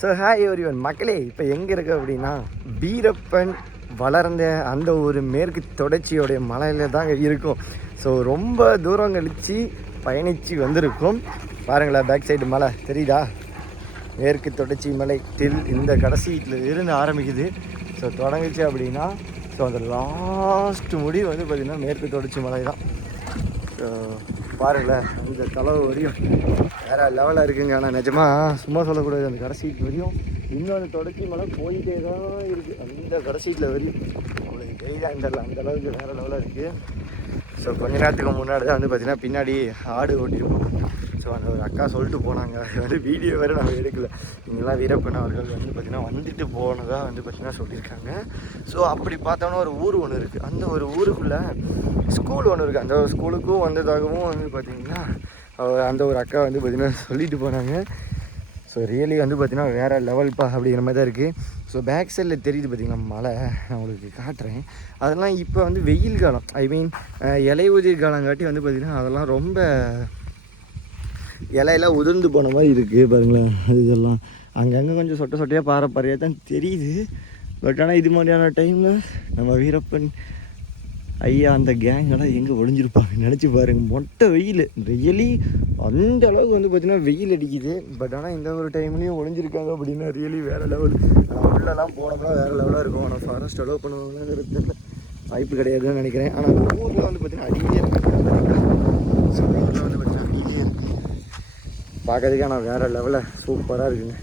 So hi ஒருவன் மக்களே இப்போ எங்கே இருக்கு அப்படின்னா வீரப்பன் வளர்ந்த அந்த ஒரு மேற்கு தொடர்ச்சியோடைய மலையில் தாங்க இருக்கும். ஸோ ரொம்ப தூரம் கழித்து பயணித்து வந்திருக்கும். பாருங்களேன் பேக் சைடு மலை. தெரியுதா? மேற்கு தொடர்ச்சி மலை தில் இந்த கடைசியில் இருந்து ஆரம்பிக்குது. ஸோ தொடங்குச்சு அப்படின்னா ஸோ அந்த லாஸ்ட் முடிவு வந்து பார்த்திங்கன்னா மேற்கு தொடர்ச்சி மலை தான். ஸோ பாருங்களேன் இந்த தளவு வரையும் வேற லெவலாக இருக்குங்க ஆனால் நிஜமாக சும்மா சொல்லக்கூடாது அந்த கடைசீட்டு வரையும் இன்னொரு தொடக்கி மலை போயிட்டே தான் இருக்குது அந்த கடைசீட்டில் வரையும் உங்களுக்கு கைதான் இந்த அந்த அளவுக்கு வேற லெவலாக இருக்குது ஸோ கொஞ்ச நேரத்துக்கு முன்னாடி தான் வந்து பார்த்தீங்கன்னா பின்னாடி ஆடு ஓட்டிருப்போம் ஸோ அந்த ஒரு அக்கா சொல்லிட்டு போனாங்க. அது வந்து வீடியோ வேறு நாங்கள் எடுக்கல. இங்கெல்லாம் வீரப்பன் அவர்கள் வந்து பார்த்திங்கன்னா வந்துட்டு போனதாக வந்து பார்த்திங்கன்னா சொல்லியிருக்காங்க. ஸோ அப்படி பார்த்தோன்னா ஒரு ஊர் ஒன்று இருக்குது அந்த ஒரு ஊருக்குள்ளே ஸ்கூல் ஒன்று இருக்குது அந்த ஒரு ஸ்கூலுக்கும் வந்ததாகவும் வந்து பார்த்திங்கன்னா அந்த ஒரு அக்கா வந்து பார்த்திங்கன்னா சொல்லிட்டு போனாங்க. ஸோ ரியலி வந்து பார்த்திங்கன்னா வேறு லெவல்ப்பா அப்படிங்கிற மாதிரி தான் இருக்குது ஸோ பேக் சைடில் தெரியுது பார்த்திங்கன்னா மழை. நான் உங்களுக்கு காட்டுறேன். அதெல்லாம் இப்போ வந்து வெயில் காலம். ஐ மீன் இலையுதிர் காலங்காட்டி வந்து பார்த்திங்கன்னா அதெல்லாம் ரொம்ப இலையெல்லாம் உதிர்ந்து போன மாதிரி இருக்குது பாருங்களேன். அது இதெல்லாம். அங்கங்கே கொஞ்சம் சொட்ட சொட்டையாக பாறை பாறையாக தான் தெரியுது. பட் ஆனால் இது மாதிரியான டைமில் நம்ம வீரப்பன் ஐயா அந்த கேங்கெல்லாம் எங்கே ஒழிஞ்சிருப்பாங்க நினச்சி பாருங்கள் மொட்டை வெயில். ரியலி அந்த அளவுக்கு வந்து பார்த்திங்கன்னா வெயில் அடிக்குது. பட் ஆனால் இந்த ஒரு டைம்லேயும் ஒளிஞ்சிருக்காங்க அப்படின்னா ரியலி வேறு லெவல் உள்ளெல்லாம் போனோம்னா வேறு லெவலாக இருக்கும். ஆனால் ஃபாரஸ்ட் அலோவ் பண்ணுவாங்களாங்கிறது வாய்ப்பு கிடையாதுன்னு நினைக்கிறேன். ஆனால் ஊரில் வந்து பார்த்திங்கன்னா அடிக்கடி இருக்கு ஸோ ஊரில் வந்து பார்த்தீங்கன்னா அடியிலே இருக்கு பார்க்கறதுக்கே ஆனால் வேறு லெவலில் சூப்பராக இருக்குங்க.